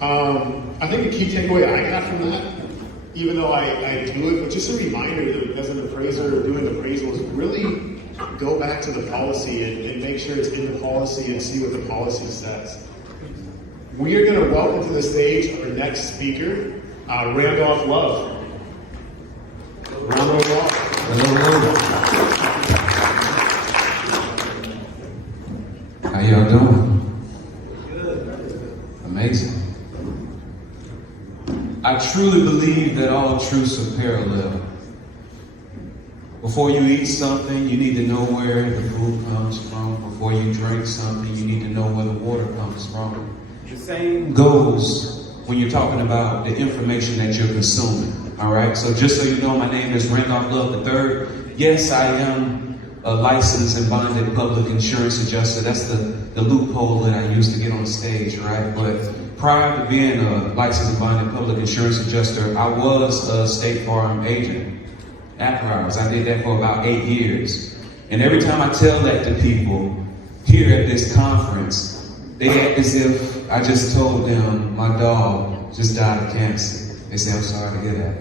I think the key takeaway I got from that, even though I do it, but just a reminder that as an appraiser doing appraisals, really go back to the policy and make sure it's in the policy and see what the policy says. We are going to welcome to the stage our next speaker, Randolph Love. Round of applause. How y'all doing? Good. Amazing. I truly believe that all truths are parallel. Before you eat something, you need to know where the food comes from. Before you drink something, you need to know where the water comes from. The same goes when you're talking about the information that you're consuming. All right, so just so you know, my name is Randolph Love III. Yes, I am a licensed and bonded public insurance adjuster. That's the loophole that I used to get on stage, right? But prior to being a licensed and bonded public insurance adjuster, I was a State Farm agent. After hours, I did that for about 8 years. And every time I tell that to people here at this conference, they act as if I just told them my dog just died of cancer. They say, I'm sorry to hear that.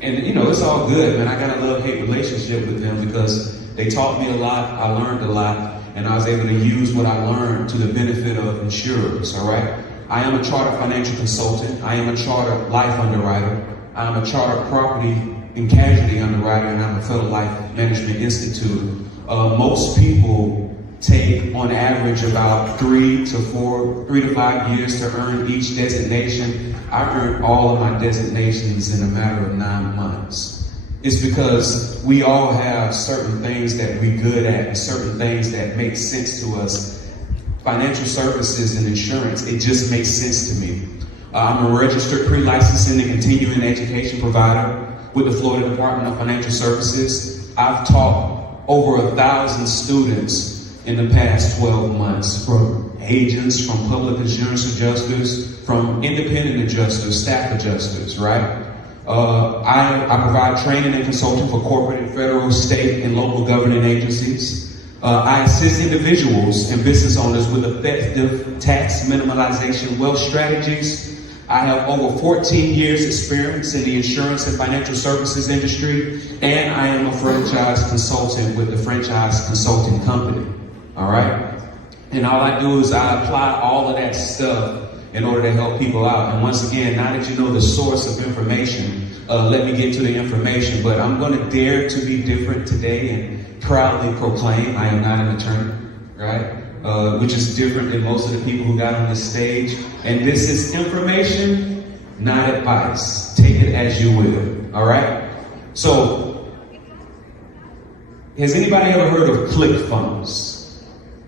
And you know, it's all good, man. I got a love-hate relationship with them because they taught me a lot, I learned a lot, and I was able to use what I learned to the benefit of insurers, all right? I am a chartered financial consultant. I am a chartered life underwriter. I am a chartered property and casualty underwriter, and I'm a Federal Life Management Institute. Most people take on average about 3 to 5 years to earn each designation. I earned all of my designations in a matter of 9 months. It's because we all have certain things that we're good at and certain things that make sense to us. Financial services and insurance, it just makes sense to me. I'm a registered pre-licensing and continuing education provider with the Florida Department of Financial Services. I've taught over 1,000 students in the past 12 months, from agents, from public insurance adjusters, from independent adjusters, staff adjusters, right? I provide training and consulting for corporate and federal, state, and local governing agencies. I assist individuals and business owners with effective tax minimalization wealth strategies. I have over 14 years experience in the insurance and financial services industry, and I am a franchise consultant with the Franchise Consulting Company. All right? And all I do is I apply all of that stuff in order to help people out. And once again, now that you know the source of information, let me get to the information. But I'm going to dare to be different today and proudly proclaim I am not an attorney, right? Which is different than most of the people who got on this stage. And this is information, not advice. Take it as you will, all right? So, has anybody ever heard of ClickFunnels?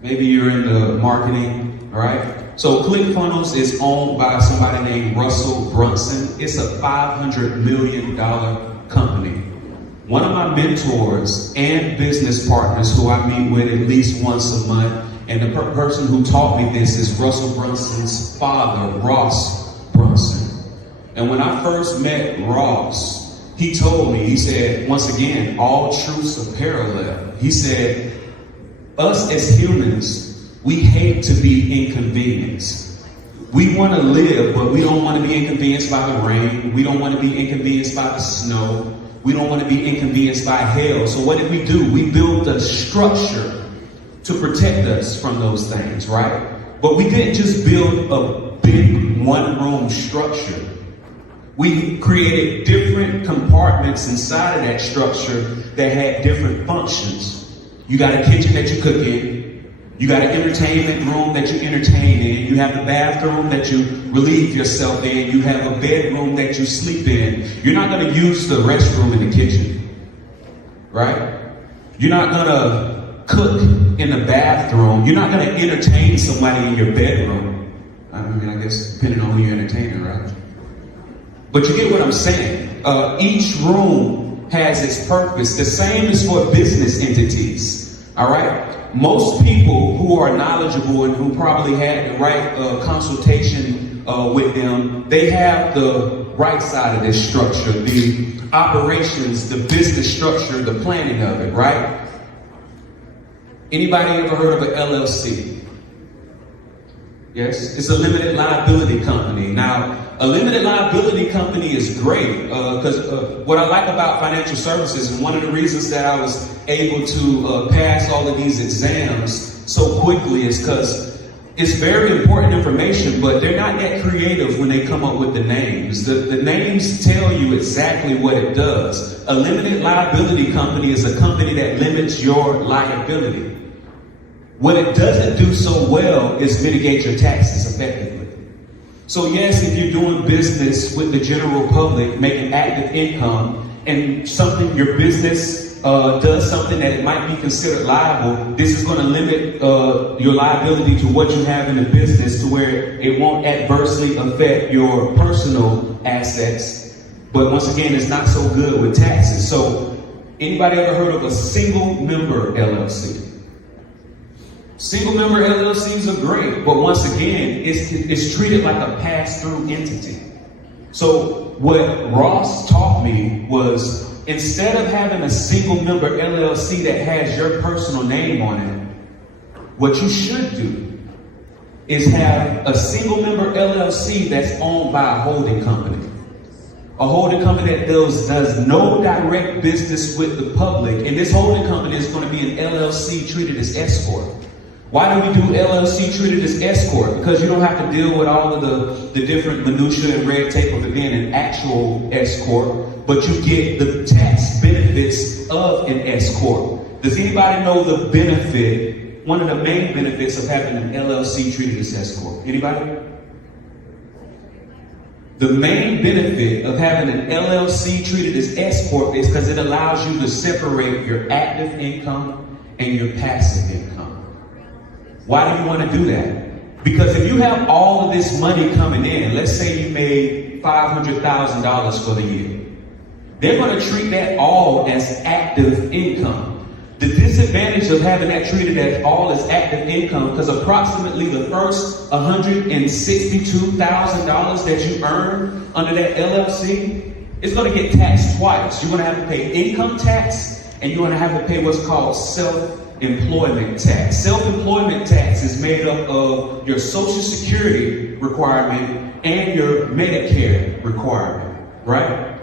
Maybe you're into marketing, all right? So ClickFunnels is owned by somebody named Russell Brunson. It's a $500 million company. One of my mentors and business partners who I meet with at least once a month, and the person who taught me this is Russell Brunson's father, Ross Brunson. And when I first met Ross, he told me, he said, once again, all truths are parallel. He said, us as humans, we hate to be inconvenienced. We want to live, but we don't want to be inconvenienced by the rain. We don't want to be inconvenienced by the snow. We don't want to be inconvenienced by hail. So what did we do? We built a structure to protect us from those things, right? But we didn't just build a big one-room structure. We created different compartments inside of that structure that had different functions. You got a kitchen that you cook in. You got an entertainment room that you entertain in. You have the bathroom that you relieve yourself in. You have a bedroom that you sleep in. You're not going to use the restroom in the kitchen, right? You're not going to cook in the bathroom. You're not going to entertain somebody in your bedroom. I mean, I guess depending on who you're entertaining, right? But you get what I'm saying. Each room has its purpose. The same is for business entities, all right? Most people who are knowledgeable and who probably had the right consultation with them, they have the right side of this structure, the operations, the business structure, the planning of it, right? Anybody ever heard of an LLC? Yes, it's a limited liability company. Now, a limited liability company is great because what I like about financial services, and one of the reasons that I was able to pass all of these exams so quickly is because it's very important information, but they're not that creative when they come up with the names. The names tell you exactly what it does. A limited liability company is a company that limits your liability. What it doesn't do so well is mitigate your taxes effectively. So yes, if you're doing business with the general public, making active income, and your business does something that it might be considered liable, this is going to limit your liability to what you have in the business to where it won't adversely affect your personal assets. But once again, it's not so good with taxes. So anybody ever heard of a single member LLC? Single member LLCs are great, but once again, it's treated like a pass-through entity. So what Ross taught me was, instead of having a single member LLC that has your personal name on it, what you should do is have a single member LLC that's owned by a holding company. A holding company that does no direct business with the public, and this holding company is going to be an LLC treated as S-Corp. Why do we do LLC treated as S-Corp? Because you don't have to deal with all of the different minutiae and red tape of it being an actual S-Corp, but you get the tax benefits of an S-Corp. Does anybody know the benefit, one of the main benefits of having an LLC treated as S-Corp? Anybody? The main benefit of having an LLC treated as S-Corp is because it allows you to separate your active income and your passive income. Why do you want to do that? Because if you have all of this money coming in, let's say you made $500,000 for the year, they're going to treat that all as active income. The disadvantage of having that treated as all as active income, because approximately the first $162,000 that you earn under that LLC is going to get taxed twice. You're going to have to pay income tax, and you're going to have to pay what's called self-employment tax. Self-employment tax is made up of your Social Security requirement and your Medicare requirement, right?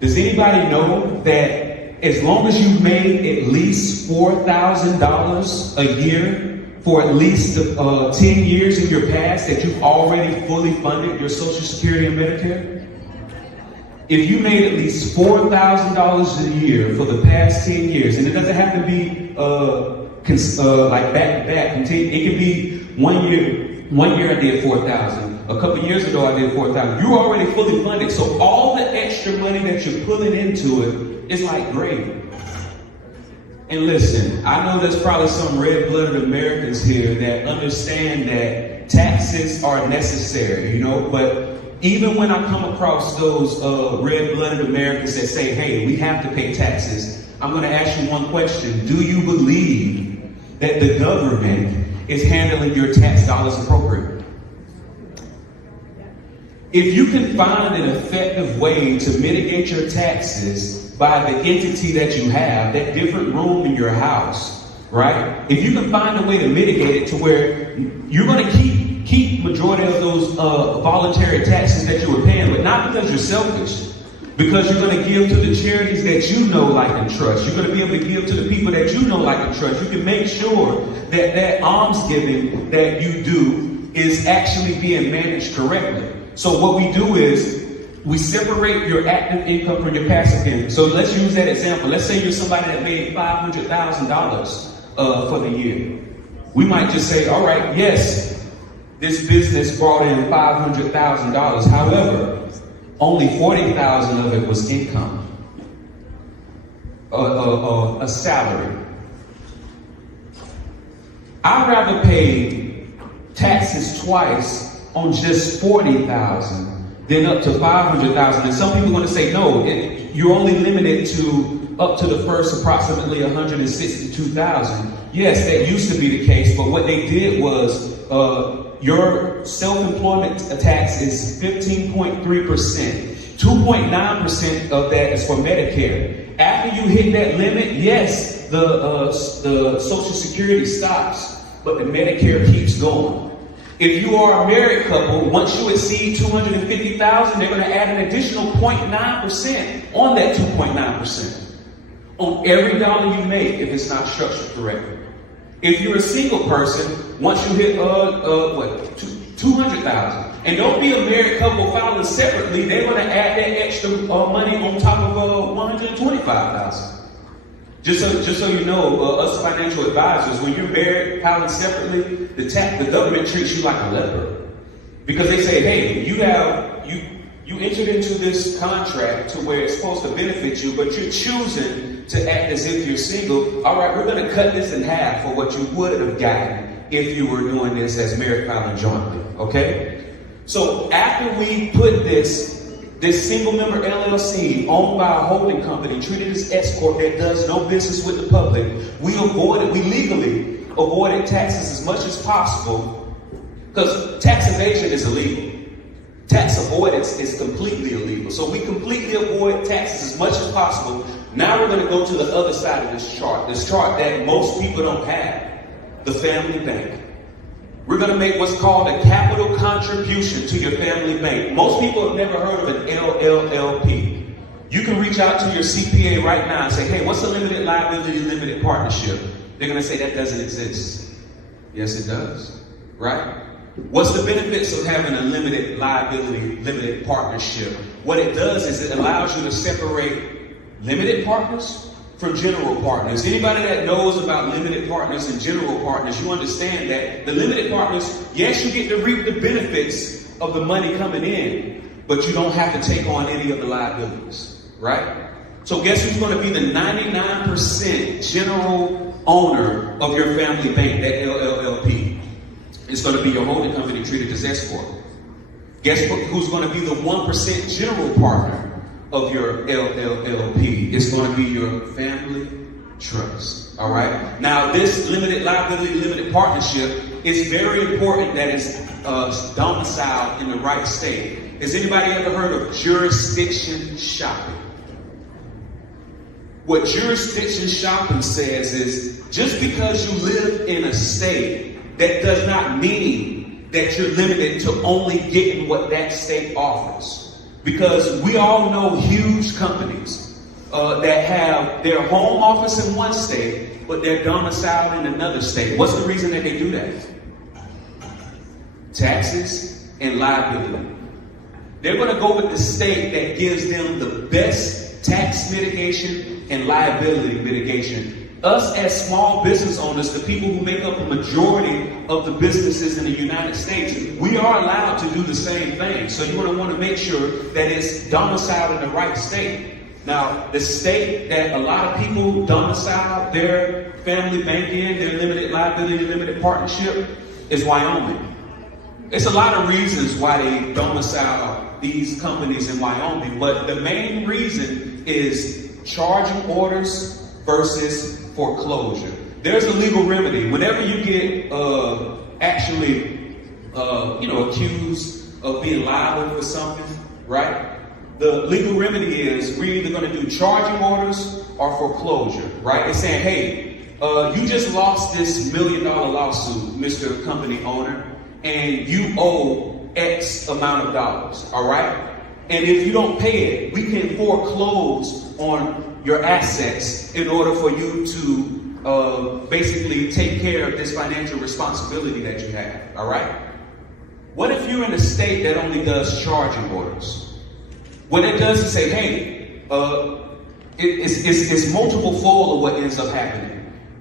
Does anybody know that as long as you've made at least $4,000 a year for at least 10 years in your past, that you've already fully funded your Social Security and Medicare? If you made at least $4,000 a year for the past 10 years, and it doesn't have to be like back to back, it can be 1 year. 1 year I did 4,000. A couple years ago I did 4,000. You're already fully funded, so all the extra money that you're pulling into it is like gravy. And listen, I know there's probably some red-blooded Americans here that understand that taxes are necessary, you know, but even when I come across those red-blooded Americans that say, hey, we have to pay taxes, I'm going to ask you one question. Do you believe that the government is handling your tax dollars appropriately? If you can find an effective way to mitigate your taxes by the entity that you have, that different room in your house, right? If you can find a way to mitigate it to where you're going to keep majority of those voluntary taxes that you were paying, but not because you're selfish, because you're going to give to the charities that you know, like, and trust. You're going to be able to give to the people that you know, like, and trust. You can make sure that that almsgiving that you do is actually being managed correctly. So what we do is we separate your active income from your passive income. So let's use that example. Let's say you're somebody that made $500,000 for the year. We might just say, all right, yes, this business brought in $500,000. However, only $40,000 of it was income, a salary. I'd rather pay taxes twice on just $40,000 than up to $500,000. And some people are going to say, no, you're only limited to up to the first approximately $162,000. Yes, that used to be the case, but what they did was your self-employment tax is 15.3%. 2.9% of that is for Medicare. After you hit that limit, yes, the Social Security stops, but the Medicare keeps going. If you are a married couple, once you exceed $250,000, they're going to add an additional 0.9% on that 2.9% on every dollar you make if it's not structured correctly. If you're a single person, once you hit 200,000, and don't be a married couple filing separately, they're going to add that extra money on top of 125,000. Just so you know, us financial advisors, when you're married, filing separately, the government treats you like a leper. Because they say, hey, you entered into this contract to where it's supposed to benefit you, but you're choosing to act as if you're single. All right, we're going to cut this in half for what you would have gotten if you were doing this as married filing jointly, okay? So after we put this single member LLC owned by a holding company, treated as S corp that does no business with the public, we legally avoided taxes as much as possible, because tax evasion is illegal. Tax avoidance is completely illegal. So we completely avoid taxes as much as possible. Now we're going to go to the other side of this chart that most people don't have, the family bank. We're going to make what's called a capital contribution to your family bank. Most people have never heard of an LLLP. You can reach out to your CPA right now and say, hey, what's a limited liability, limited partnership? They're going to say that doesn't exist. Yes, it does, right? What's the benefits of having a limited liability, limited partnership? What it does is it allows you to separate limited partners from general partners. Anybody that knows about limited partners and general partners, you understand that the limited partners, yes, you get to reap the benefits of the money coming in, but you don't have to take on any of the liabilities, right? So guess who's going to be the 99% general owner of your family bank, that LLLP? It's going to be your holding company treated as S corp. Guess who's going to be the 1% general partner of your LLLP? It's going to be your family trust. All right. Now, this limited liability, limited partnership is very important that it's domiciled in the right state. Has anybody ever heard of jurisdiction shopping? What jurisdiction shopping says is just because you live in a state, that does not mean that you're limited to only getting what that state offers. Because we all know huge companies that have their home office in one state, but they're domiciled in another state. What's the reason that they do that? Taxes and liability. They're going to go with the state that gives them the best tax mitigation and liability mitigation. Us as small business owners, the people who make up the majority of the businesses in the United States, we are allowed to do the same thing. So you're going to want to make sure that it's domiciled in the right state. Now, the state that a lot of people domicile their family bank in, their limited liability, limited partnership, is Wyoming. It's a lot of reasons why they domicile these companies in Wyoming, but the main reason is charging orders versus foreclosure. There's a legal remedy. Whenever you get accused of being liable for something, right? The legal remedy is we're either going to do charging orders or foreclosure, right? It's saying, hey, you just lost this $1 million lawsuit, Mr. Company Owner, and you owe X amount of dollars, all right? And if you don't pay it, we can foreclose on your assets in order for you to basically take care of this financial responsibility that you have, all right? What if you're in a state that only does charging orders? What it does is say, hey, it's multiple fold of what ends up happening.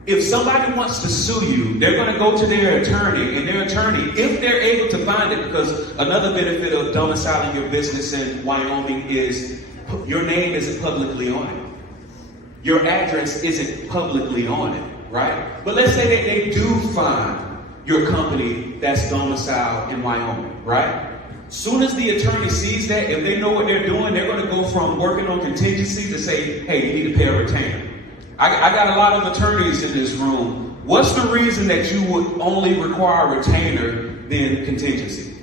If somebody wants to sue you, they're going to go to their attorney, and their attorney, if they're able to find it, because another benefit of domiciling your business in Wyoming is your name isn't publicly on it. Your address isn't publicly on it, right? But let's say that they do find your company that's domiciled in Wyoming, right? Soon as the attorney sees that, if they know what they're doing, they're going to go from working on contingency to say, hey, you need to pay a retainer. I got a lot of attorneys in this room. What's the reason that you would only require a retainer than contingency?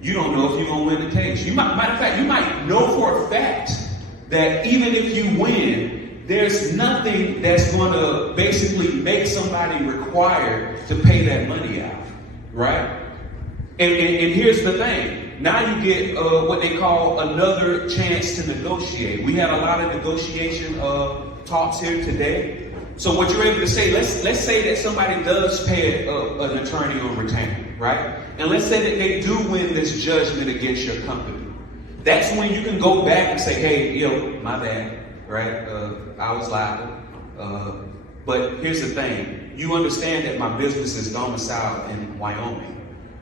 You don't know if you're going to win the case. Matter of fact, you might know for a fact that even if you win, there's nothing that's going to basically make somebody required to pay that money out, right? And here's the thing. Now you get what they call another chance to negotiate. We had a lot of negotiation talks here today. So what you're able to say, let's say that somebody does pay an attorney on retainer, right? And let's say that they do win this judgment against your company. That's when you can go back and say, hey, my bad, right? I was liable. But here's the thing. You understand that my business is domiciled in Wyoming.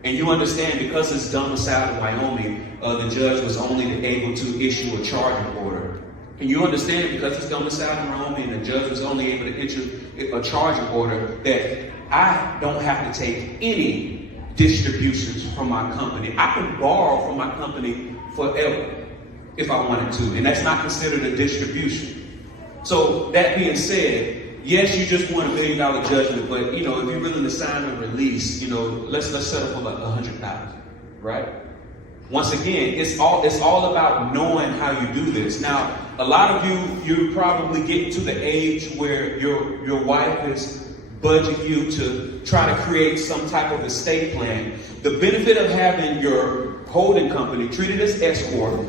And you understand because it's domiciled in Wyoming, the judge was only able to issue a charging order. And you understand because it's domiciled in Wyoming and the judge was only able to issue a charging order that I don't have to take any distributions from my company. I can borrow from my company forever if I wanted to. And that's not considered a distribution. So that being said, yes, you just want $1 million judgment, but if you're willing to sign a release, let's settle for like $100,000, right? Once again, it's all about knowing how you do this. Now, a lot of you probably get to the age where your wife is budgeting you to try to create some type of estate plan. The benefit of having your holding company treated as S corp,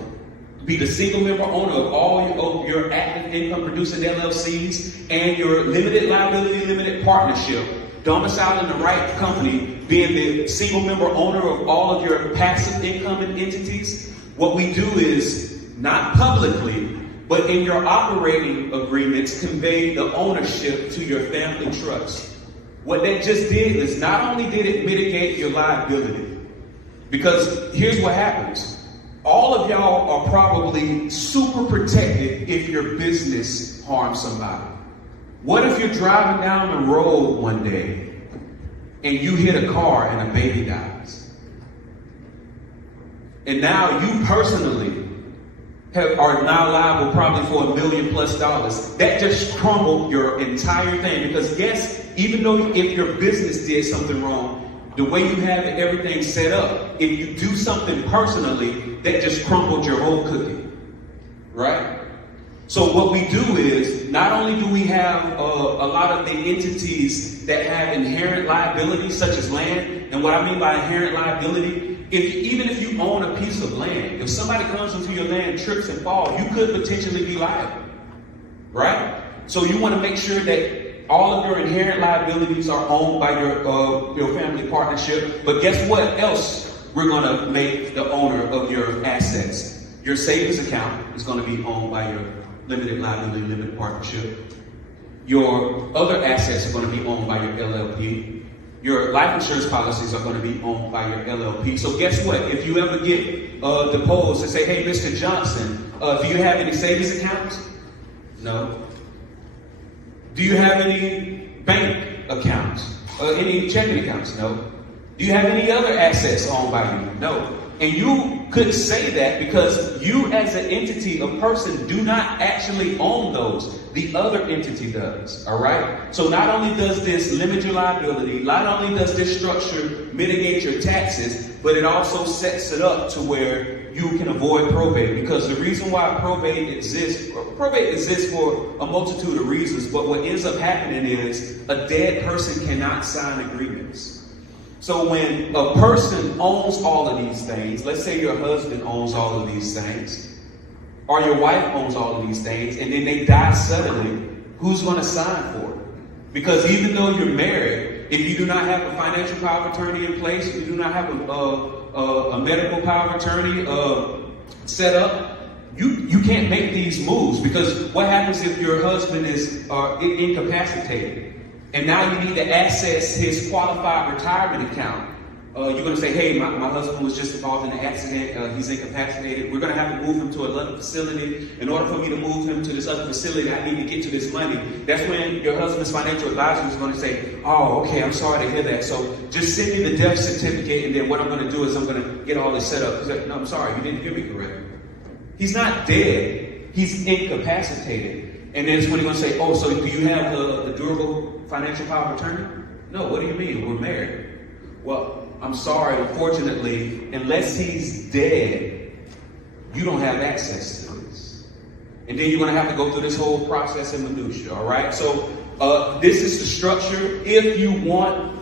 be the single member owner of all your active income producing LLCs and your limited liability limited partnership, domiciled in the right company, being the single member owner of all of your passive income entities. What we do is not publicly, but in your operating agreements, convey the ownership to your family trust. What that just did is not only did it mitigate your liability, because here's what happens. All of y'all are probably super protected if your business harms somebody. What if you're driving down the road one day and you hit a car and a baby dies? And now you personally are now liable probably for $1 million plus. That just crumbled your entire thing. Because yes, even though if your business did something wrong, the way you have everything set up, if you do something personally, that just crumbled your whole cookie, right? So what we do is, not only do we have a lot of the entities that have inherent liability, such as land, and what I mean by inherent liability, even if you own a piece of land, if somebody comes into your land, trips and falls, you could potentially be liable, right? So you want to make sure that all of your inherent liabilities are owned by your family partnership. But guess what else we're going to make the owner of your assets? Your savings account is going to be owned by your limited liability limited partnership. Your other assets are going to be owned by your LLP. Your life insurance policies are going to be owned by your LLP. So guess what? If you ever get deposed and say, hey, Mr. Johnson, do you have any savings accounts? No. Do you have any bank accounts? Any checking accounts? No. Do you have any other assets owned by you? No. And you could say that because you as an entity, a person, do not actually own those. The other entity does, all right? So not only does this limit your liability, not only does this structure mitigate your taxes, but it also sets it up to where you can avoid probate. Because the reason why probate exists for a multitude of reasons, but what ends up happening is a dead person cannot sign agreements. So when a person owns all of these things, let's say your husband owns all of these things, or your wife owns all of these things, and then they die suddenly, who's going to sign for it? Because even though you're married, if you do not have a financial power of attorney in place, if you do not have a medical power of attorney set up, you can't make these moves. Because what happens if your husband is incapacitated? And now you need to access his qualified retirement account. You're going to say, hey, my husband was just involved in an accident. He's incapacitated. We're going to have to move him to another facility. In order for me to move him to this other facility, I need to get to this money. That's when your husband's financial advisor is going to say, oh, okay, I'm sorry to hear that. So just send me the death certificate, and then what I'm going to do is I'm going to get all this set up. He's like, no, I'm sorry, you didn't hear me correct. He's not dead. He's incapacitated. And then it's when he's going to say, oh, so do you have the durable financial power of attorney? No, what do you mean? We're married. Well, I'm sorry, unfortunately, unless he's dead, you don't have access to this. And then you're going to have to go through this whole process in minutia, all right? So this is the structure. If you want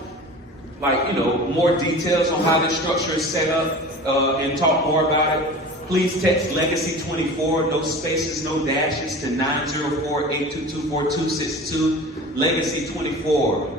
like, more details on how this structure is set up and talk more about it, please text Legacy 24, no spaces, no dashes, to 904-822-4262. Legacy 24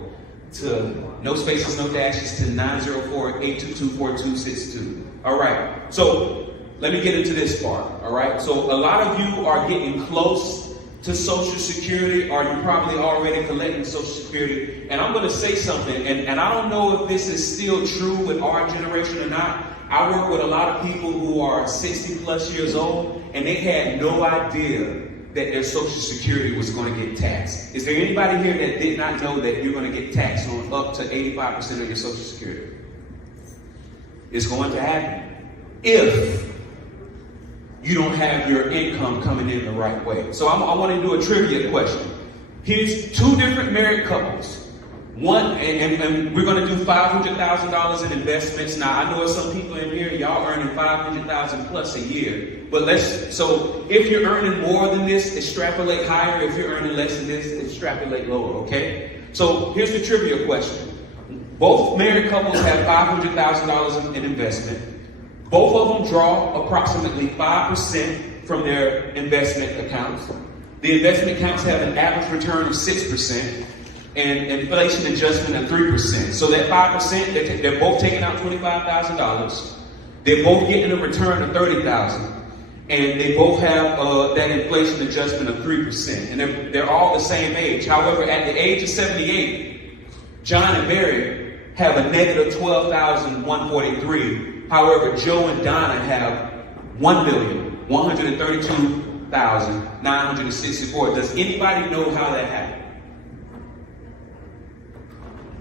to no spaces, no dashes, to 904-822-4262. All right, so let me get into this part. All right, so a lot of you are getting close to Social Security, or you're probably already collecting Social Security. And I'm going to say something, and I don't know if this is still true with our generation or not. I work with a lot of people who are 60 plus years old, and they had no idea that their Social Security was going to get taxed. Is there anybody here that did not know that you're going to get taxed on up to 85% of your Social Security? It's going to happen if you don't have your income coming in the right way. So I want to do a trivia question. Here's two different married couples. One, and we're going to do $500,000 in investments. Now, I know some people in here, y'all earning $500,000 plus a year. But so if you're earning more than this, extrapolate higher. If you're earning less than this, extrapolate lower, okay? So here's the trivia question. Both married couples have $500,000 in investment. Both of them draw approximately 5% from their investment accounts. The investment accounts have an average return of 6% and inflation adjustment of 3%. So that 5%, they're both taking out $25,000. They're both getting a return of $30,000. And they both have that inflation adjustment of 3%. And they're all the same age. However, at the age of 78, John and Mary have a negative $12,143. However, Joe and Donna have $1,132,964. Does anybody know how that happened?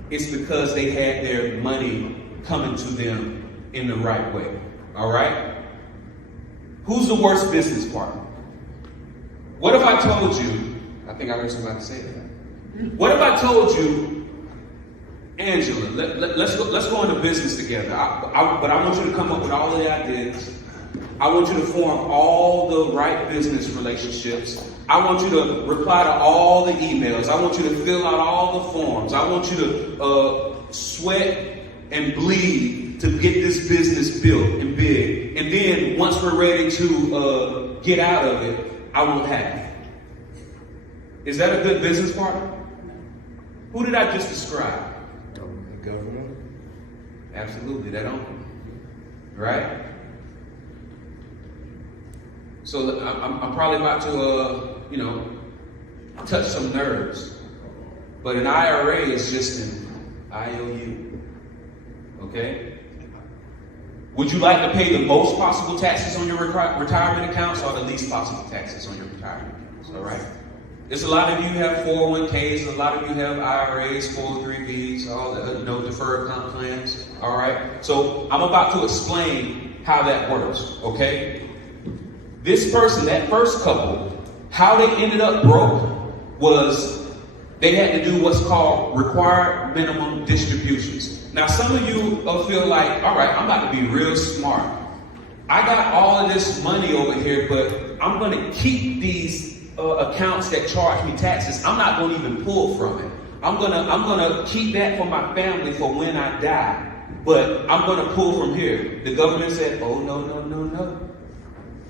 It's because they had their money coming to them in the right way. All right? Who's the worst business partner? What if I told you, I think I heard somebody say that. What if I told you, Angela, let's go into business together. But I want you to come up with all of the ideas. I want you to form all the right business relationships. I want you to reply to all the emails. I want you to fill out all the forms. I want you to sweat and bleed to get this business built and big. And then once we're ready to get out of it, I will have. Is that a good business partner? Who did I just describe? Government? Absolutely, that don't. Right? So I'm probably about to, touch some nerves. But an IRA is just an IOU. Okay? Would you like to pay the most possible taxes on your retirement accounts or the least possible taxes on your retirement accounts? All right? There's a lot of you have 401ks, a lot of you have IRAs, 403bs, all the deferred comp plans. All right. So I'm about to explain how that works. Okay. This person, that first couple, how they ended up broke was they had to do what's called required minimum distributions. Now, some of you feel like, all right, I'm about to be real smart. I got all of this money over here, but I'm going to keep these accounts that charge me taxes. I'm not going to even pull from it. I'm gonna keep that for my family for when I die, but I'm going to pull from here. The government said, oh, no.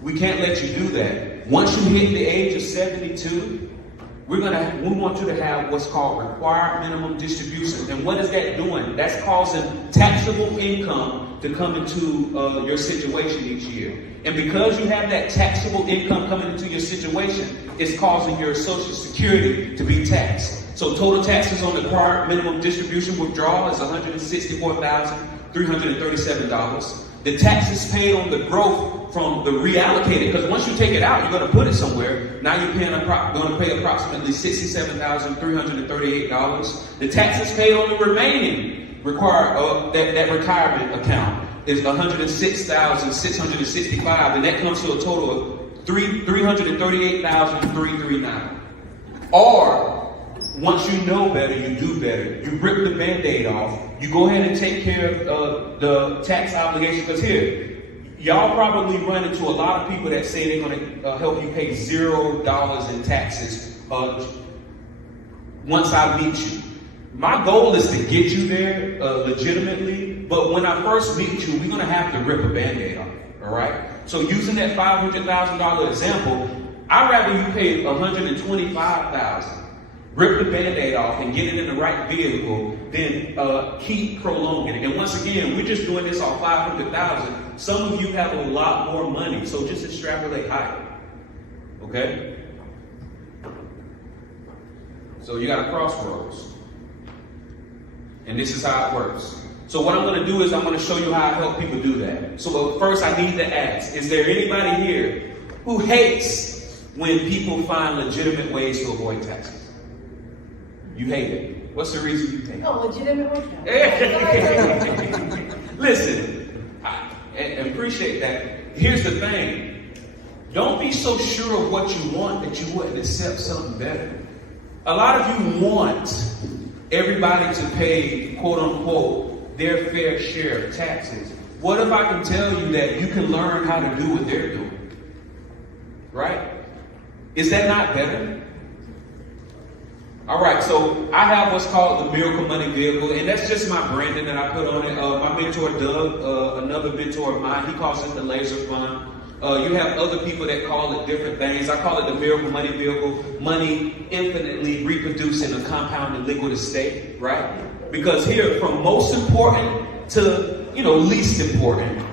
We can't let you do that. Once you hit the age of 72, we want you to have what's called required minimum distribution. And what is that doing? That's causing taxable income to come into your situation each year. And because you have that taxable income coming into your situation, it's causing your Social Security to be taxed. So total taxes on the required minimum distribution withdrawal is $164,337. The taxes paid on the growth from the reallocated, because once you take it out, you're going to put it somewhere. Now you're going to pay approximately $67,338. The taxes paid on the remaining required that retirement account is $106,665, and that comes to a total of $338,339. Or once you know better, you do better. You rip the Band-Aid off. You go ahead and take care of the tax obligation. Because here, y'all probably run into a lot of people that say they're going to help you pay $0 in taxes once I meet you. My goal is to get you there legitimately, but when I first meet you, we're gonna have to rip a Band-Aid off, all right? So using that $500,000 example, I'd rather you pay $125,000, rip the Band-Aid off and get it in the right vehicle than keep prolonging it. And once again, we're just doing this off $500,000. Some of you have a lot more money, so just extrapolate higher, okay? So you got a crossroads. And this is how it works. So what I'm going to do is I'm going to show you how I help people do that. So first I need to ask, is there anybody here who hates when people find legitimate ways to avoid taxes? You hate it. What's the reason you hate it? Oh, legitimate ways. Listen, I appreciate that. Here's the thing. Don't be so sure of what you want that you wouldn't accept something better. A lot of you want everybody to pay, quote unquote, their fair share of taxes. What if I can tell you that you can learn how to do what they're doing? Right? Is that not better? All right, so I have what's called the Miracle Money Vehicle, and that's just my branding that I put on it. My mentor, Doug, another mentor of mine, he calls it the Laser Fund. You have other people that call it different things. I call it the Miracle Money Vehicle, money infinitely reproducing a compounded liquid estate, right? Because here, from most important to, least important,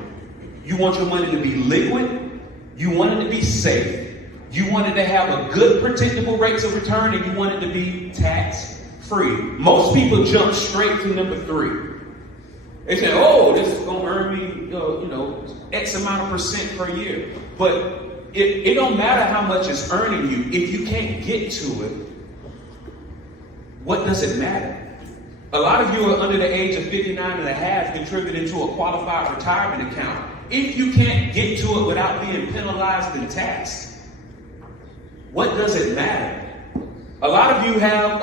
you want your money to be liquid, you want it to be safe, you want it to have a good predictable rates of return, and you want it to be tax-free. Most people jump straight to number 3. They say, oh, this is going to earn me, X amount of percent per year. But it don't matter how much it's earning you. If you can't get to it, what does it matter? A lot of you are under the age of 59 and a half contributing to a qualified retirement account. If you can't get to it without being penalized and taxed, what does it matter? A lot of you have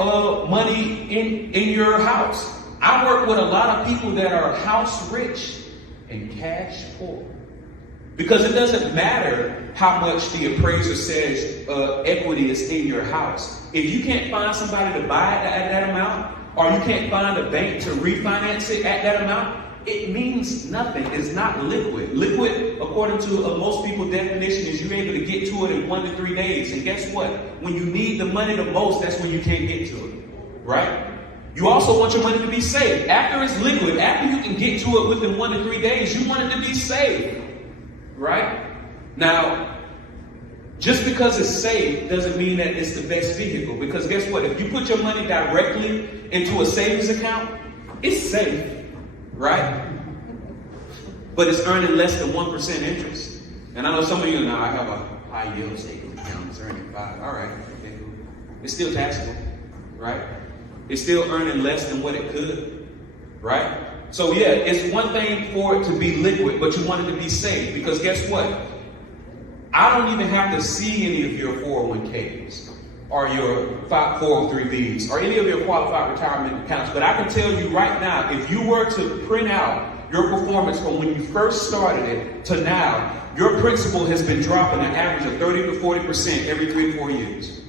money in your house. I work with a lot of people that are house rich and cash poor. Because it doesn't matter how much the appraiser says equity is in your house. If you can't find somebody to buy it at that amount, or you can't find a bank to refinance it at that amount, it means nothing. It's not liquid. Liquid, according to most people's definition, is you're able to get to it in 1 to 3 days. And guess what? When you need the money the most, that's when you can't get to it. Right? You also want your money to be safe. After it's liquid, after you can get to it within 1 to 3 days, you want it to be safe. Right? Now, just because it's safe doesn't mean that it's the best vehicle. Because guess what? If you put your money directly into a savings account, it's safe. Right? But it's earning less than 1% interest. And I know some of you know I have a high yield savings account. It's earning 5. All right. Okay. It's still taxable. Right? It's still earning less than what it could. Right? So yeah, it's one thing for it to be liquid, but you want it to be safe. Because guess what? I don't even have to see any of your 401ks or your 403bs or any of your qualified retirement accounts. But I can tell you right now, if you were to print out your performance from when you first started it to now, your principal has been dropping an average of 30 to 40% every 3 to 4 years.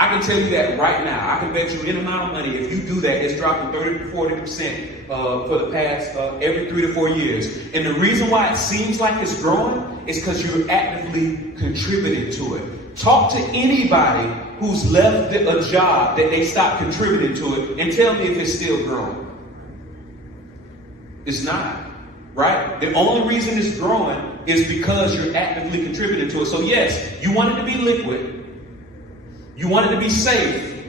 I can tell you that right now. I can bet you any amount of money, if you do that, it's dropping 30 to 40% for the past every 3 to 4 years. And the reason why it seems like it's growing is because you're actively contributing to it. Talk to anybody who's left a job that they stopped contributing to it and tell me if it's still growing. It's not, right? The only reason it's growing is because you're actively contributing to it. So yes, you want it to be liquid. You want it to be safe,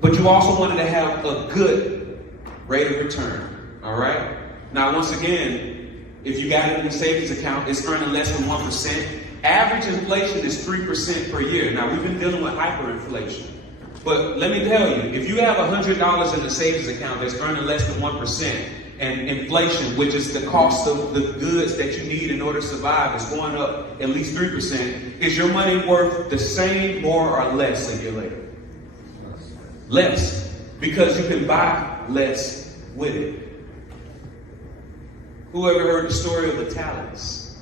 but you also wanted to have a good rate of return, all right? Now, once again, if you got it in a savings account, it's earning less than 1%. Average inflation is 3% per year. Now, we've been dealing with hyperinflation. But let me tell you, if you have $100 in a savings account that's earning less than 1%, and inflation, which is the cost of the goods that you need in order to survive, is going up at least 3%, is your money worth the same, more, or less a year later? Less. Because you can buy less with it. Who ever heard the story of the talents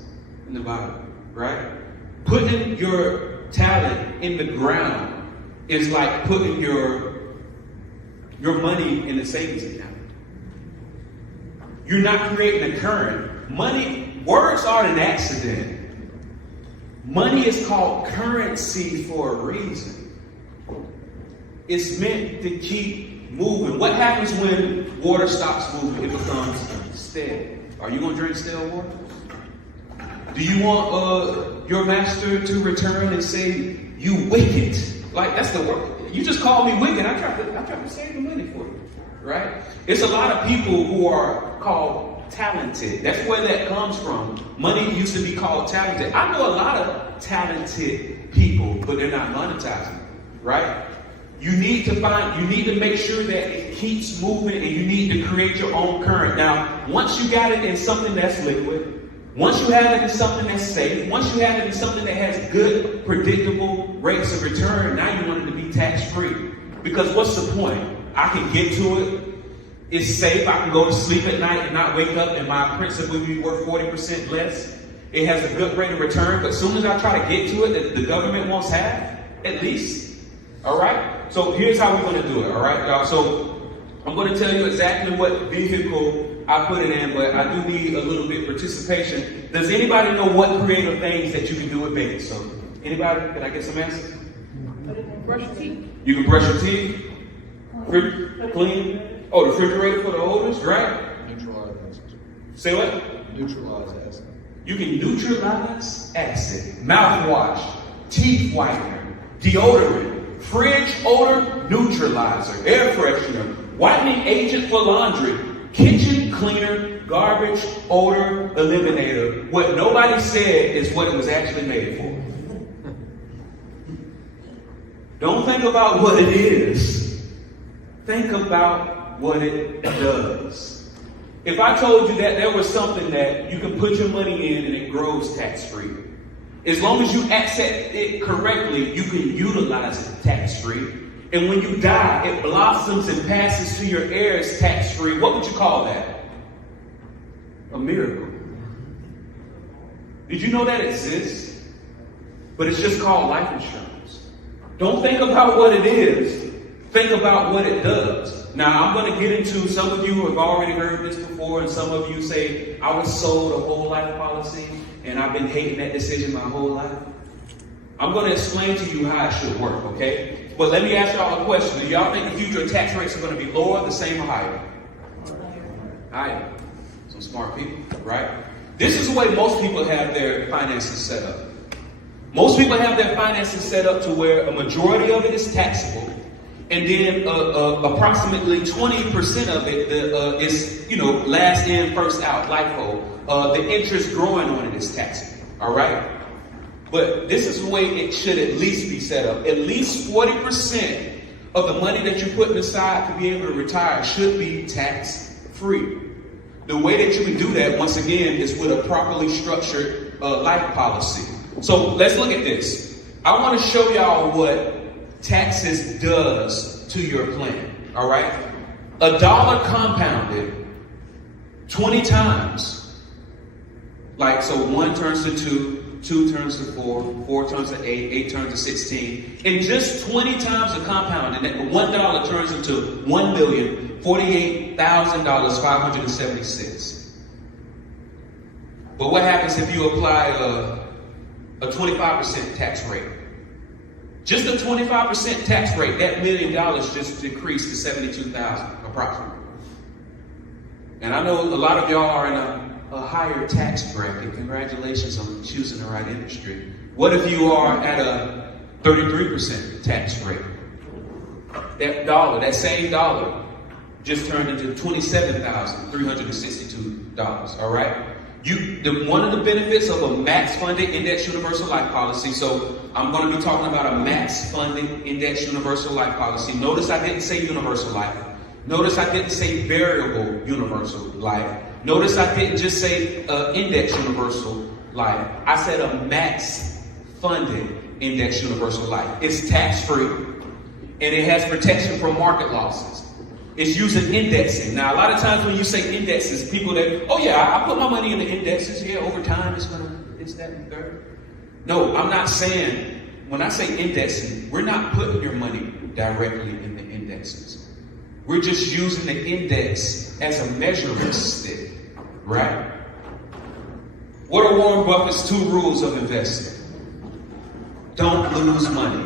in the Bible, right? Putting your talent in the ground is like putting your your money in the savings account. You're not creating a current. Money, words aren't an accident. Money is called currency for a reason. It's meant to keep moving. What happens when water stops moving? It becomes stale. Are you going to drink stale water? Do you want your master to return and say, you wicked? Like, that's the word. You just called me wicked. I tried to save the money for you, right? It's a lot of people who are called talented. That's where that comes from. Money used to be called talented. I know a lot of talented people, but they're not monetizing, right? You need to make sure that it keeps moving, and you need to create your own current. Now, once you got it in something that's liquid, once you have it in something that's safe, once you have it in something that has good, predictable rates of return, now you want it to be tax-free. Because what's the point? I can get to it. It's safe. I can go to sleep at night and not wake up and my principal will be worth 40% less. It has a good rate of return. But as soon as I try to get to it, the government wants half, at least. All right? So here's how we're going to do it. All right, y'all? So I'm going to tell you exactly what vehicle I put it in, but I do need a little bit of participation. Does anybody know what creative things that you can do with baking soda? Anybody? Can I get some answers? Brush your teeth. You can brush your teeth. Clean. Oh, the refrigerator for the oldest, right? Neutralize acid. Say what? Neutralize acid. You can neutralize acid. Mouthwash, teeth whitener, deodorant, fridge odor neutralizer, air freshener, whitening agent for laundry, kitchen cleaner, garbage odor eliminator. What nobody said is what it was actually made for. Don't think about what it is. Think about what it does. If I told you that there was something that you can put your money in and it grows tax-free, as long as you access it correctly, you can utilize it tax-free. And when you die, it blossoms and passes to your heirs tax-free. What would you call that? A miracle. Did you know that exists? But it's just called life insurance. Don't think about what it is. Think about what it does. Now, I'm going to get into, some of you have already heard this before, and some of you say, I was sold a whole life policy, and I've been hating that decision my whole life. I'm going to explain to you how it should work, okay? But let me ask y'all a question. Do y'all think the future tax rates are going to be lower, the same, or higher? Higher. Some smart people, right? This is the way most people have their finances set up. Most people have their finances set up to where a majority of it is taxable, and then approximately 20% of it is, last in, first out, LIFO. The interest growing on it is taxable, all right? But this is the way it should at least be set up. At least 40% of the money that you're putting aside to be able to retire should be tax-free. The way that you can do that, once again, is with a properly structured life policy. So let's look at this. I want to show y'all what taxes does to your plan, all right? $1 compounded 20 times. Like, so 1 turns to 2, 2 turns to 4, 4 turns to 8, 8 turns to 16. And just 20 times of compounding, that $1 turns into $1,048,576. But what happens if you apply a 25% tax rate? Just a 25% tax rate, that $1 million just decreased to $72,000 approximately. And I know a lot of y'all are in a higher tax bracket. Congratulations on choosing the right industry. What if you are at a 33% tax rate? That same dollar just turned into $27,362, all right? One of the benefits of a max funded index universal life policy, so I'm going to be talking about a max funded index universal life policy. Notice I didn't say universal life. Notice I didn't say variable universal life. Notice I didn't just say index universal life. I said a max funded index universal life. It's tax free and it has protection from market losses. It's using indexing. Now, a lot of times when you say indexes, people that, oh yeah, I put my money in the indexes. Yeah, over time it's that, and third. No, I'm not saying, when I say indexing, we're not putting your money directly in the indexes. We're just using the index as a measuring stick, right? What are Warren Buffett's 2 rules of investing? Don't lose money.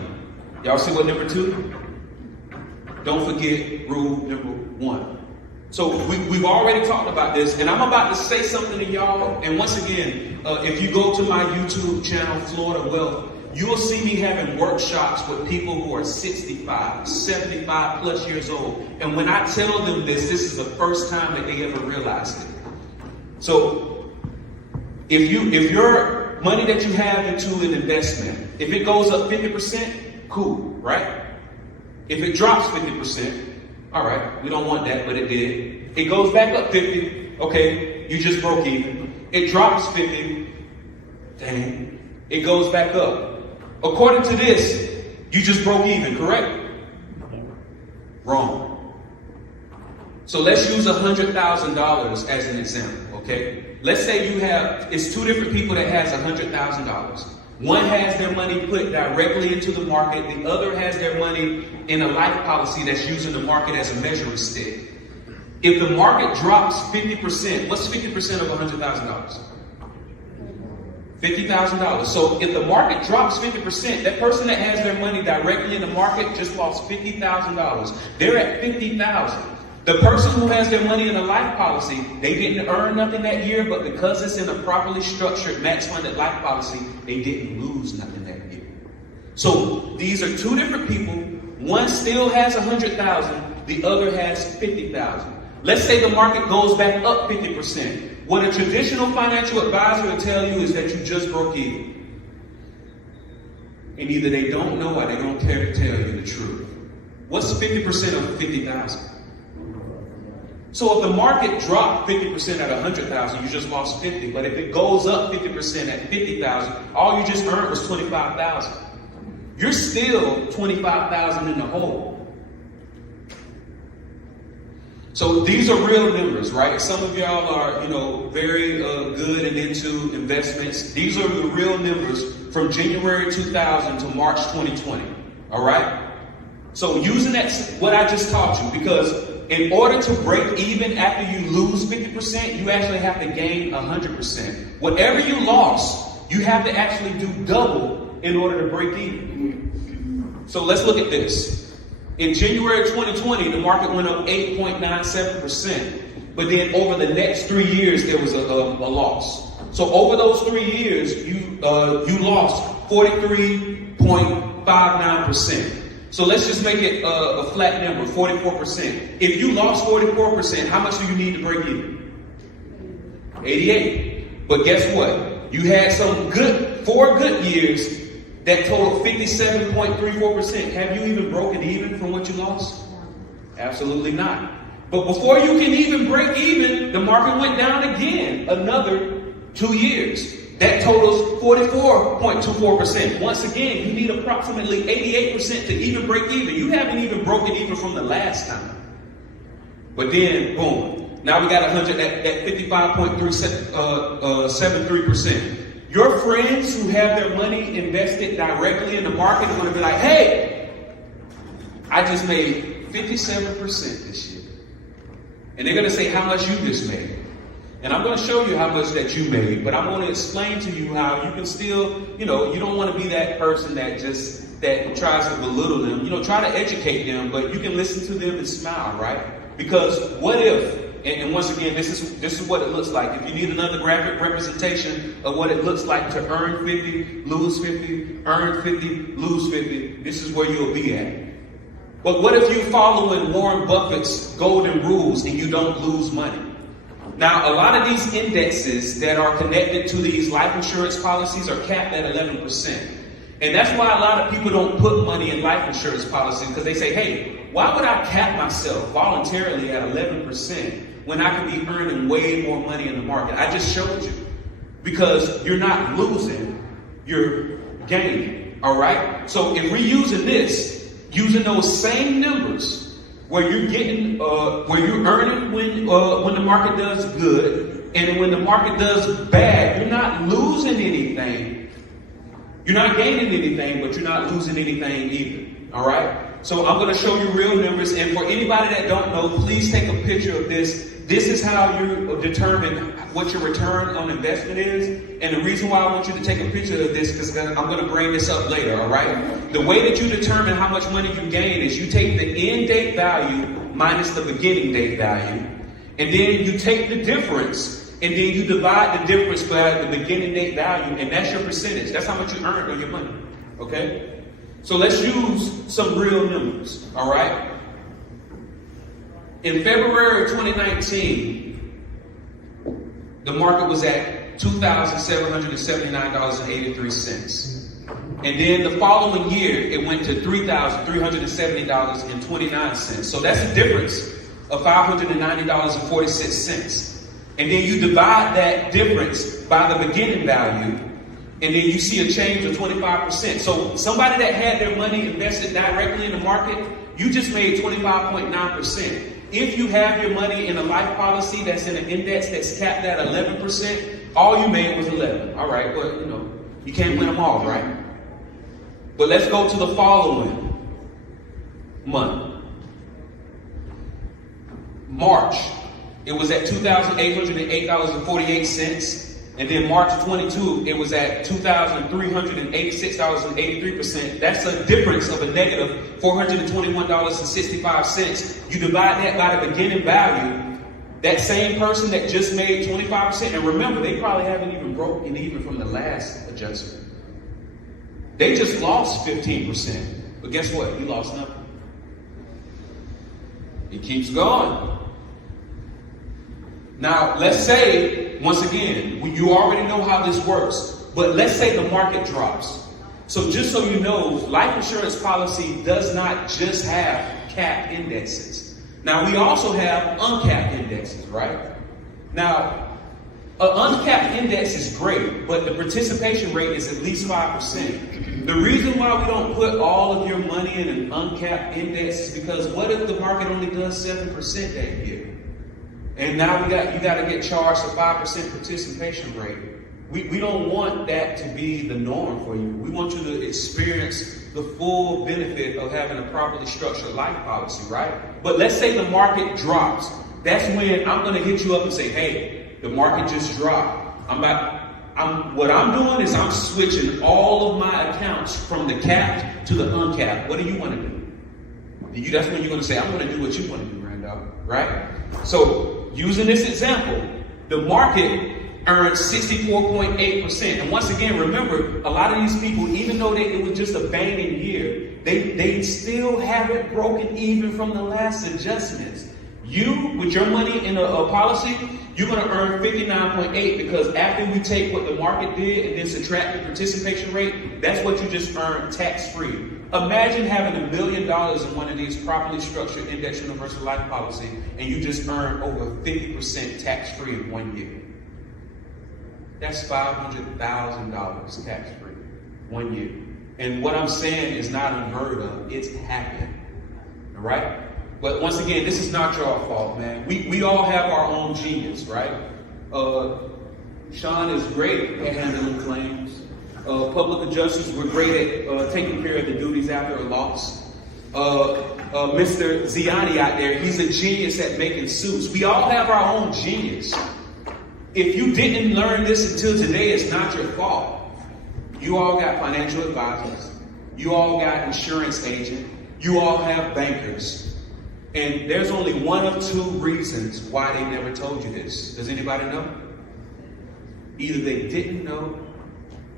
Y'all see what number 2? Don't forget rule number 1. So we've already talked about this, and I'm about to say something to y'all. And once again, if you go to my YouTube channel, Florida Wealth, you will see me having workshops with people who are 65, 75 plus years old. And when I tell them this is the first time that they ever realized it. So if your money that you have into an investment, if it goes up 50%, cool, right? If it drops 50%, all right, we don't want that, but it did. It goes back up 50, okay, you just broke even. It drops 50, dang, it goes back up. According to this, you just broke even, correct? Wrong. So let's use $100,000 as an example, okay? Let's say it's 2 different people that has $100,000. One has their money put directly into the market. The other has their money in a life policy that's using the market as a measuring stick. If the market drops 50%, what's 50% of $100,000? $50,000. So if the market drops 50%, that person that has their money directly in the market just lost $50,000. They're at $50,000. The person who has their money in a life policy, they didn't earn nothing that year, but because it's in a properly structured, max-funded life policy, they didn't lose nothing that year. So these are 2 different people. One still has $100,000, the other has $50,000. Let's say the market goes back up 50%. What a traditional financial advisor will tell you is that you just broke even. And either they don't know or they don't care to tell you the truth. What's 50% of 50,000? So if the market dropped 50% at 100,000, you just lost 50. But if it goes up 50% at 50,000, all you just earned was 25,000. You're still 25,000 in the hole. So these are real numbers, right? Some of y'all are, very good and into investments. These are the real numbers from January 2000 to March 2020. All right. So using what I just taught you, because in order to break even after you lose 50%, you actually have to gain 100%. Whatever you lost, you have to actually do double in order to break even. So let's look at this. In January 2020, the market went up 8.97%. But then over the next 3 years, there was a loss. So over those 3 years, you lost 43.59%. So let's just make it a flat number, 44%. If you lost 44%, how much do you need to break even? 88. But guess what? You had 4 good years that totaled 57.34%. Have you even broken even from what you lost? Absolutely not. But before you can even break even, the market went down again another 2 years. That totals 44.24%. Once again, you need approximately 88% to even break even. You haven't even broken even from the last time. But then, boom. Now we got 100 at 55.73%. Your friends who have their money invested directly in the market are going to be like, hey, I just made 57% this year. And they're going to say how much you just made. And I'm going to show you how much that you made, but I'm going to explain to you how you can still, you don't want to be that person that tries to belittle them. Try to educate them, but you can listen to them and smile, right? Because what if, and once again, this is what it looks like. If you need another graphic representation of what it looks like to earn 50, lose 50, earn 50, lose 50, this is where you'll be at. But what if you're following Warren Buffett's golden rules and you don't lose money? Now, a lot of these indexes that are connected to these life insurance policies are capped at 11%. And that's why a lot of people don't put money in life insurance policies, because they say, hey, why would I cap myself voluntarily at 11% when I could be earning way more money in the market? I just showed you. Because you're not losing, you're gaining. All right? So if we're using this, using those same numbers, where you're getting, where you're earning when the market does good, and then when the market does bad, you're not losing anything. You're not gaining anything, but you're not losing anything either. All right. So I'm going to show you real numbers. And for anybody that don't know, please take a picture of this. This is how you determine what your return on investment is. And the reason why I want you to take a picture of this, because I'm going to bring this up later, all right? The way that you determine how much money you gain is you take the end date value minus the beginning date value. And then you take the difference, and then you divide the difference by the beginning date value, and that's your percentage. That's how much you earned on your money, okay? So let's use some real numbers, all right? In February of 2019, the market was at $2,779.83. And then the following year, it went to $3,370.29. So that's a difference of $590.46. And then you divide that difference by the beginning value, and then you see a change of 25%. So somebody that had their money invested directly in the market, you just made 25.9%. If you have your money in a life policy that's in an index that's capped at 11%, all you made was 11. All right, well, you can't win them all, right? But let's go to the following month. March, it was at $2,808.48. And then March 22, it was at $2,386.83%. That's a difference of a negative $421.65. You divide that by the beginning value, that same person that just made 25%, and remember, they probably haven't even broken even from the last adjustment. They just lost 15%. But guess what? You lost nothing. It keeps going. Now, let's say, once again, you already know how this works, but let's say the market drops. So just so you know, life insurance policy does not just have capped indexes. Now, we also have uncapped indexes, right? Now, an uncapped index is great, but the participation rate is at least 5%. The reason why we don't put all of your money in an uncapped index is because what if the market only does 7% that year? And now you got to get charged a 5% participation rate. We don't want that to be the norm for you. We want you to experience the full benefit of having a properly structured life policy, right? But let's say the market drops. That's when I'm going to hit you up and say, hey, the market just dropped. What I'm doing is I'm switching all of my accounts from the capped to the uncapped. What do you want to do? That's when you're going to say, I'm going to do what you want to do, Randolph, right? So, using this example, the market earned 64.8%. And once again, remember, a lot of these people, even though it was just a banging year, they still haven't broken even from the last adjustments. You, with your money in a policy, you're going to earn 59.8 because after you take what the market did and then subtract the participation rate, that's what you just earned tax-free. Imagine having $1 million in one of these properly structured index universal life policy and you just earn over 50% tax-free in 1 year. That's $500,000 tax-free 1 year. And what I'm saying is not unheard of. It's happened. All right? But once again, this is not your fault, man. We all have our own genius, right? Sean is great at handling claims. Public adjusters were great at taking care of the duties after a loss. Mr. Ziani out there, he's a genius at making suits. We all have our own genius. If you didn't learn this until today, it's not your fault. You all got financial advisors. You all got insurance agents. You all have bankers. And there's only one of two reasons why they never told you this. Does anybody know? Either they didn't know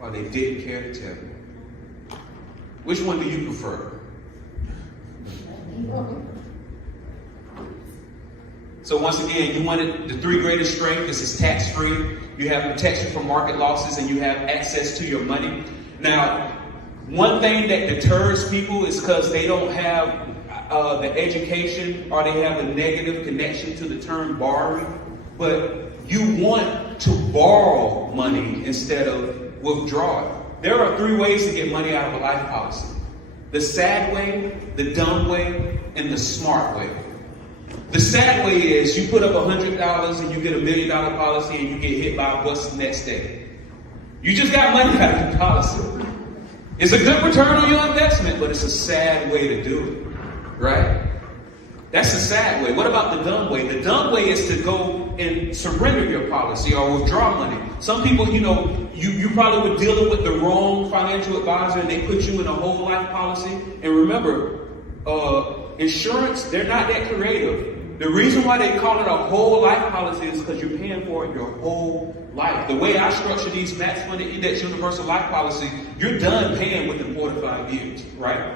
or they didn't care to tell you. Which one do you prefer? So once again, you wanted the three greatest strengths. This is tax-free. You have protection from market losses and you have access to your money. Now, one thing that deters people is because they don't have the education or they have a negative connection to the term borrowing. But you want to borrow money instead of withdraw it. There are three ways to get money out of a life policy. The sad way, the dumb way, and the smart way. The sad way is you put up $100 and you get $1 million policy and you get hit by a bus the next day. You just got money out of the policy. It's a good return on your investment, but it's a sad way to do it. right? That's the sad way. What about the dumb way? The dumb way is to go and surrender your policy or withdraw money. Some people, you probably were dealing with the wrong financial advisor and they put you in a whole life policy. And remember, insurance, they're not that creative. The reason why they call it a whole life policy is because you're paying for it your whole life. The way I structure these max funded index universal life policy, you're done paying within 4 to 5 years, right?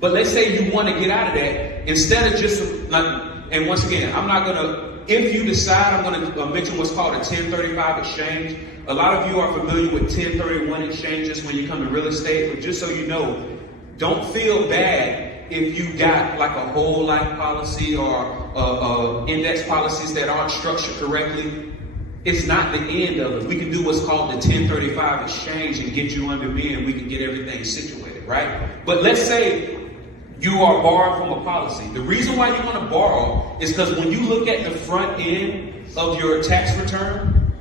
But let's say you want to get out of that, instead of just, and once again, I'm not going to, if you decide, I'm going to mention what's called a 1035 exchange. A lot of you are familiar with 1031 exchanges when you come to real estate, but just so you know, don't feel bad if you got like a whole life policy or index policies that aren't structured correctly. It's not the end of it. We can do what's called the 1035 exchange and get you under me and we can get everything situated, right? But let's say you are borrowing from a policy. The reason why you want to borrow is because when you look at the front end of your tax return,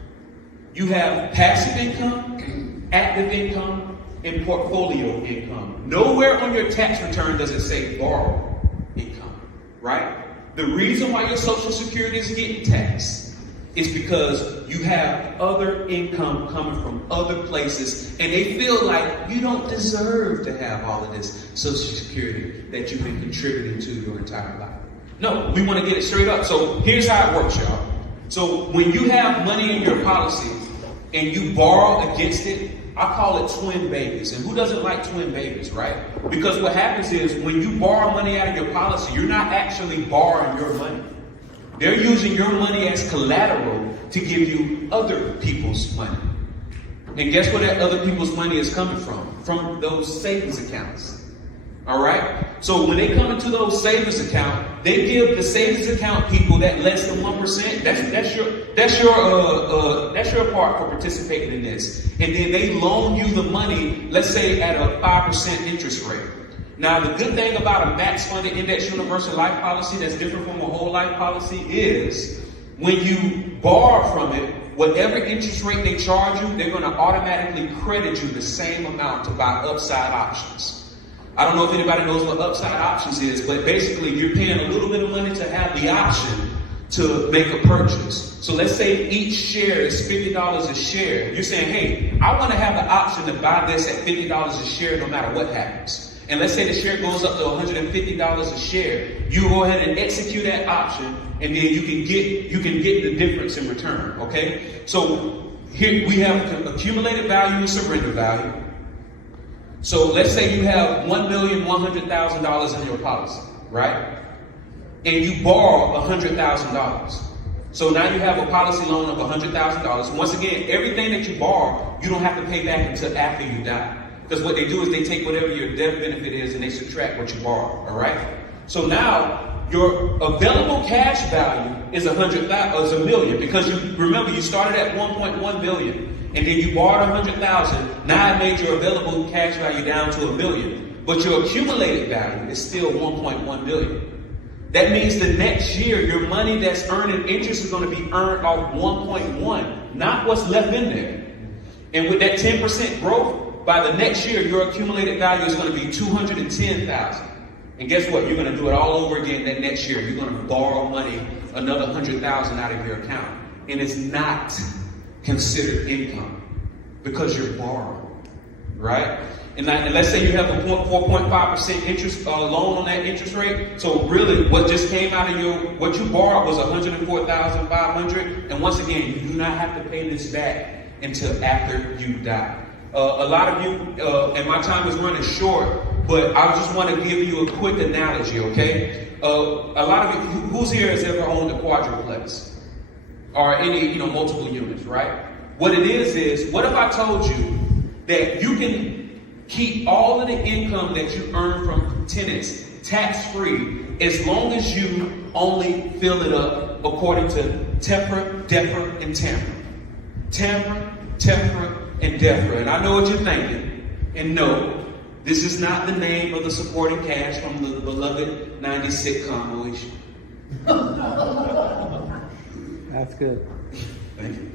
you have passive income, active income, and portfolio income. Nowhere on your tax return does it say borrow income, right? The reason why your Social Security is getting taxed is because you have other income coming from other places and they feel like you don't deserve to have all of this Social Security that you've been contributing to your entire life. No, we want to get it straight up. So here's how it works, y'all. So when you have money in your policy and you borrow against it, I call it twin babies. And who doesn't like twin babies, right? Because what happens is when you borrow money out of your policy, you're not actually borrowing your money. They're using your money as collateral to give you other people's money. And guess where that other people's money is coming from? From those savings accounts. All right? So when they come into those savings accounts, they give the savings account people that less than 1%. That's your part for participating in this. And then they loan you the money, let's say at a 5% interest rate. Now, the good thing about a max funded index universal life policy that's different from a whole life policy is when you borrow from it, whatever interest rate they charge you, they're going to automatically credit you the same amount to buy upside options. I don't know if anybody knows what upside options is, but basically you're paying a little bit of money to have the option to make a purchase. So let's say each share is $50 a share. You're saying, hey, I want to have the option to buy this at $50 a share no matter what happens. And let's say the share goes up to $150 a share. You go ahead and execute that option, and then you can get the difference in return. Okay? So here we have accumulated value and surrender value. So let's say you have $1,100,000 in your policy, right? And you borrow $100,000. So now you have a policy loan of $100,000. Once again, everything that you borrow, you don't have to pay back until after you die. Because what they do is they take whatever your death benefit is and they subtract what you borrow, all right? So now your available cash value is $1 million because you remember you started at 1.1 billion and then you borrowed 100,000. Now I made your available cash value down to $1 million, but your accumulated value is still 1.1 billion. That means the next year your money that's earning interest is going to be earned off 1.1, not what's left in there. And with that 10% growth, by the next year, your accumulated value is going to be 210,000. And guess what? You're going to do it all over again that next year. You're going to borrow money, another 100,000 out of your account. And it's not considered income because you're borrowing, right? And let's say you have a 4.5% interest loan on that interest rate. So really, what just came out of what you borrowed was 104,500. And once again, you do not have to pay this back until after you die. A lot of you, and my time is running short, but I just want to give you a quick analogy, okay? A lot of you, who's here has ever owned a quadruplex? Or any, multiple units, right? What it is, what if I told you that you can keep all of the income that you earn from tenants tax-free as long as you only fill it up according to TEPRA, DEFRA, and TAMRA. TAMRA, TEPRA, and DEFRA. And I know what you're thinking. And no, this is not the name of the supporting cast from the beloved 90s sitcom Moesha. That's good. Thank you.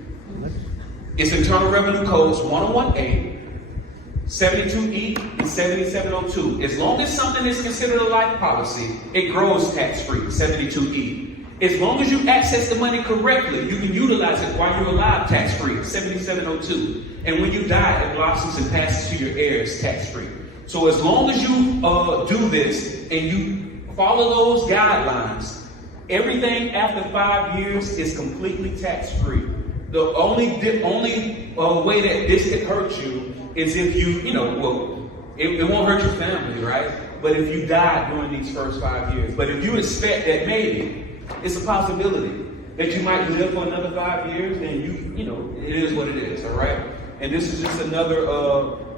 It's Internal Revenue Codes 1018, 72E and 7702. As long as something is considered a life policy, it grows tax-free, 72E. As long as you access the money correctly, you can utilize it while you're alive tax-free, 7702. And when you die, it blossoms and passes to your heirs tax-free. So as long as you do this and you follow those guidelines, everything after 5 years is completely tax-free. The only way that this could hurt you is if it won't hurt your family, right? But if you die during these first 5 years. But if you expect that maybe it's a possibility that you might live for another 5 years, then it is what it is, all right? And this is just another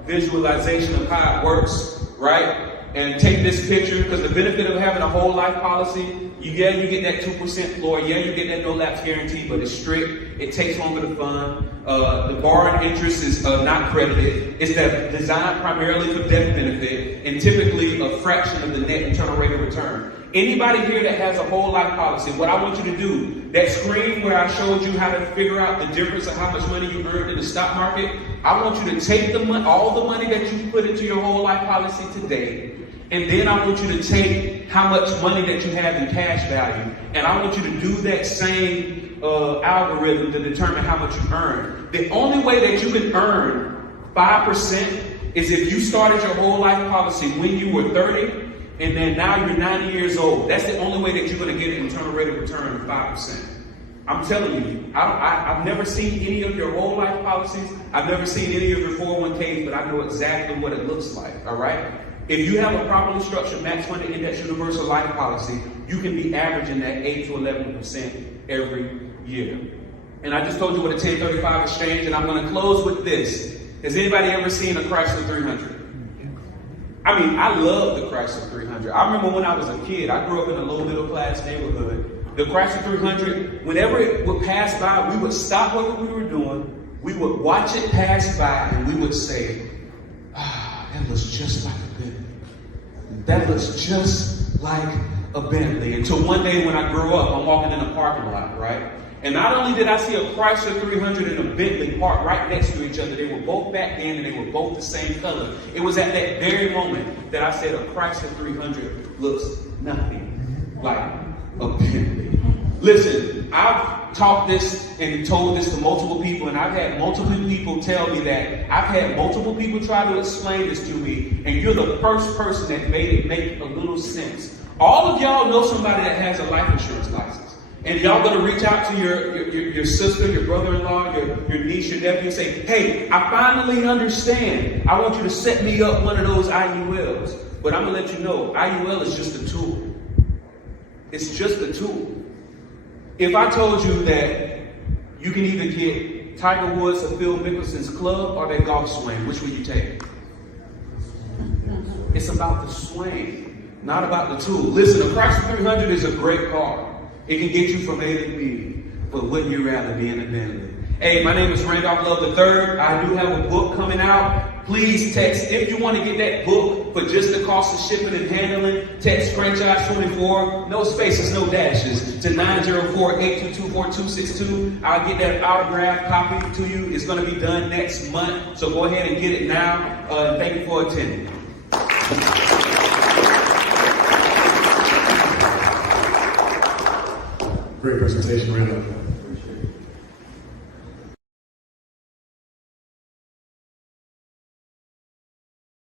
visualization of how it works, right? And take this picture, because the benefit of having a whole life policy, you get that 2% floor, you get that no lapse guarantee, but it's strict, it takes longer to fund, the borrowing interest is not credited, it's designed primarily for death benefit, and typically a fraction of the net internal rate of return. Anybody here that has a whole life policy, what I want you to do, that screen where I showed you how to figure out the difference of how much money you earned in the stock market, I want you to take all the money that you put into your whole life policy today, and then I want you to take how much money that you have in cash value, and I want you to do that same algorithm to determine how much you earn. The only way that you can earn 5% is if you started your whole life policy when you were 30, and then now you're 90 years old. That's the only way that you're going to get an internal rate of return of 5%. I'm telling you, I've never seen any of your whole life policies. I've never seen any of your 401ks, but I know exactly what it looks like, all right? If you have a properly structured max funded index universal life policy, you can be averaging that 8 to 11% every year. And I just told you what a 1035 exchange, and I'm going to close with this. Has anybody ever seen a Chrysler 300? I mean, I love the Chrysler 300. I remember when I was a kid, I grew up in a low middle class neighborhood. The Chrysler 300, whenever it would pass by, we would stop what we were doing, we would watch it pass by, and we would say, that looks just like a Bentley. That looks just like a Bentley. Until one day when I grew up, I'm walking in a parking lot, right? And not only did I see a Chrysler 300 and a Bentley parked right next to each other, they were both back then and they were both the same color. It was at that very moment that I said a Chrysler 300 looks nothing like a Bentley. Listen, I've taught this and told this to multiple people, and I've had multiple people tell me that. I've had multiple people try to explain this to me, and you're the first person that made it make a little sense. All of y'all know somebody that has a life insurance license. And y'all gonna reach out to your sister, your brother-in-law, your niece, your nephew, and say, hey, I finally understand. I want you to set me up one of those IULs. But I'm gonna let you know, IUL is just a tool. It's just a tool. If I told you that you can either get Tiger Woods or Phil Mickelson's club or their golf swing, which would you take? It's about the swing, not about the tool. Listen, a Chrysler 300 is a great car. It can get you from A to B, but wouldn't you rather be in a Bentley? Hey, my name is Randolph Love III. I do have a book coming out. Please text, if you want to get that book for just the cost of shipping and handling, text franchise 24, no spaces, no dashes, to 904-822-4262. I'll get that autographed copy to you. It's going to be done next month, so go ahead and get it now. Thank you for attending. Great presentation, Randolph.